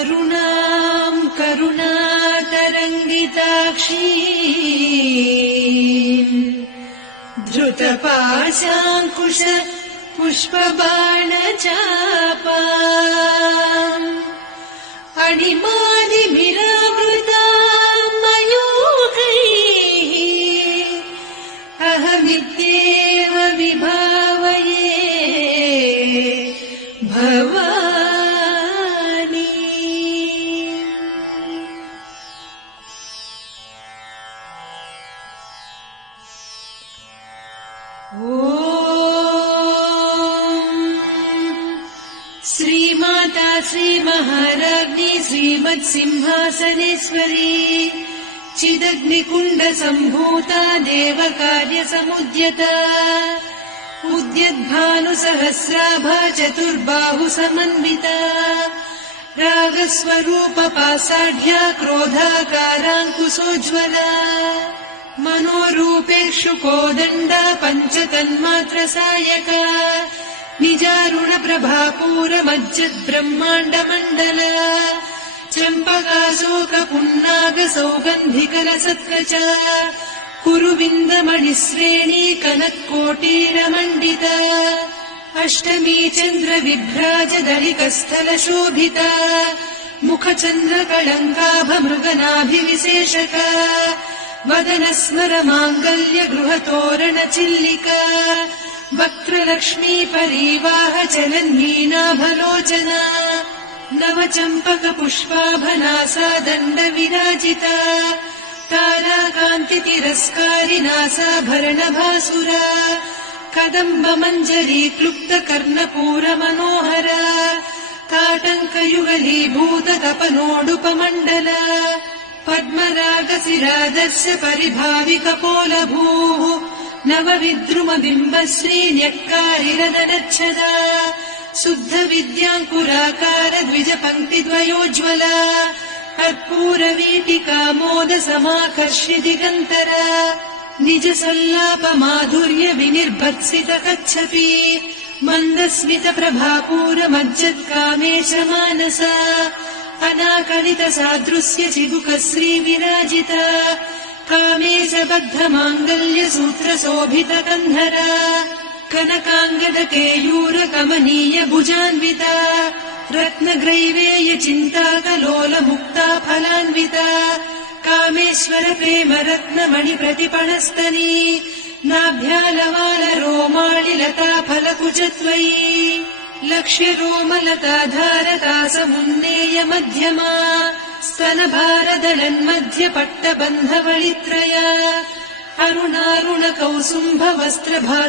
अरुणाम् करुणातरङ्गिताक्षीम् धृतपाशाङ्कुश पुष्पबाणचापाम् अणिमादिभिरावृताम् मयूखैः अहमित्येव विभावये भवानी। श्रीमाता श्रीमहाराज्ञी श्रीमत्सिंहासनेश्वरी चिदग्निकुण्डसम्भूता देवकार्यसमुद्यता उद्यद्भानुसहस्राभा चतुर्बाहुसमन्विता रागस्वरूपपासाढ्या क्रोधाकाराङ्कुशोज्ज्वला मनोरूपेषु कोदण्डा पञ्चतन्मात्रसायका निजारुणप्रभापूरमज्जद्ब्रह्माण्डमण्डल चम्पकाशोकपुन्नागसौगन्धिकलसत्कचा कुरुविन्दमणिश्रेणी कनत्कोटीरमण्डिता अष्टमी चन्द्रविभ्राजदलिकस्थलशोभिता मुखचन्द्रकळङ्काभमृगनाभिविशेषका वदनस्मरमाङ्गल्य गृहतोरणचिल्लिका वक्त्रलक्ष्मी परीवाह चलन्मीनाभलोचना नवचम्पकपुष्पाभनासा दण्डविराजिता ताराकान्तितिरस्कारिनासाभरणभासुरा कदम्बमञ्जरी क्लुप्तकर्णपूरमनोहरा ताटङ्कयुगलीभूततपनोडुपमण्डला पद्मरागशिरादर्श परिभाविकपोलभूः नवविद्रुमबिम्बश्रीन्यक्कारिरदनच्छदा शुद्धविद्याङ्कुराकार द्विजपङ्क्तिद्वयोज्ज्वला कर्पूरवीटिकामोदसमाकर्षि दिगन्तरा निजसल्लापमाधुर्य विनिर्भत्सितकच्छपि मन्दस्मितप्रभापूरमज्जत्कामेशमानसा अनाकलितसादृश्य चिबुकश्रीविराजिता कामेशबद्धमाङ्गल्यसूत्रशोभितकन्धरा कनकाङ्गदकेयूरकमनीय भुजान्विता रत्नग्रैवेयचिन्ताकलोलमुक्ता फलान्विता कामेश्वर प्रेमरत्नमणिप्रतिपणस्तनी नाभ्यालवालरोमाणिलता फलकुचत्वयी लक्ष्यरोमलताधारतासमुन्नेय मध्यमा स्तनभारदलन्मध्यपट्टबन्धवळित्रया अरुणारुणकौसुम्भवस्त्रभा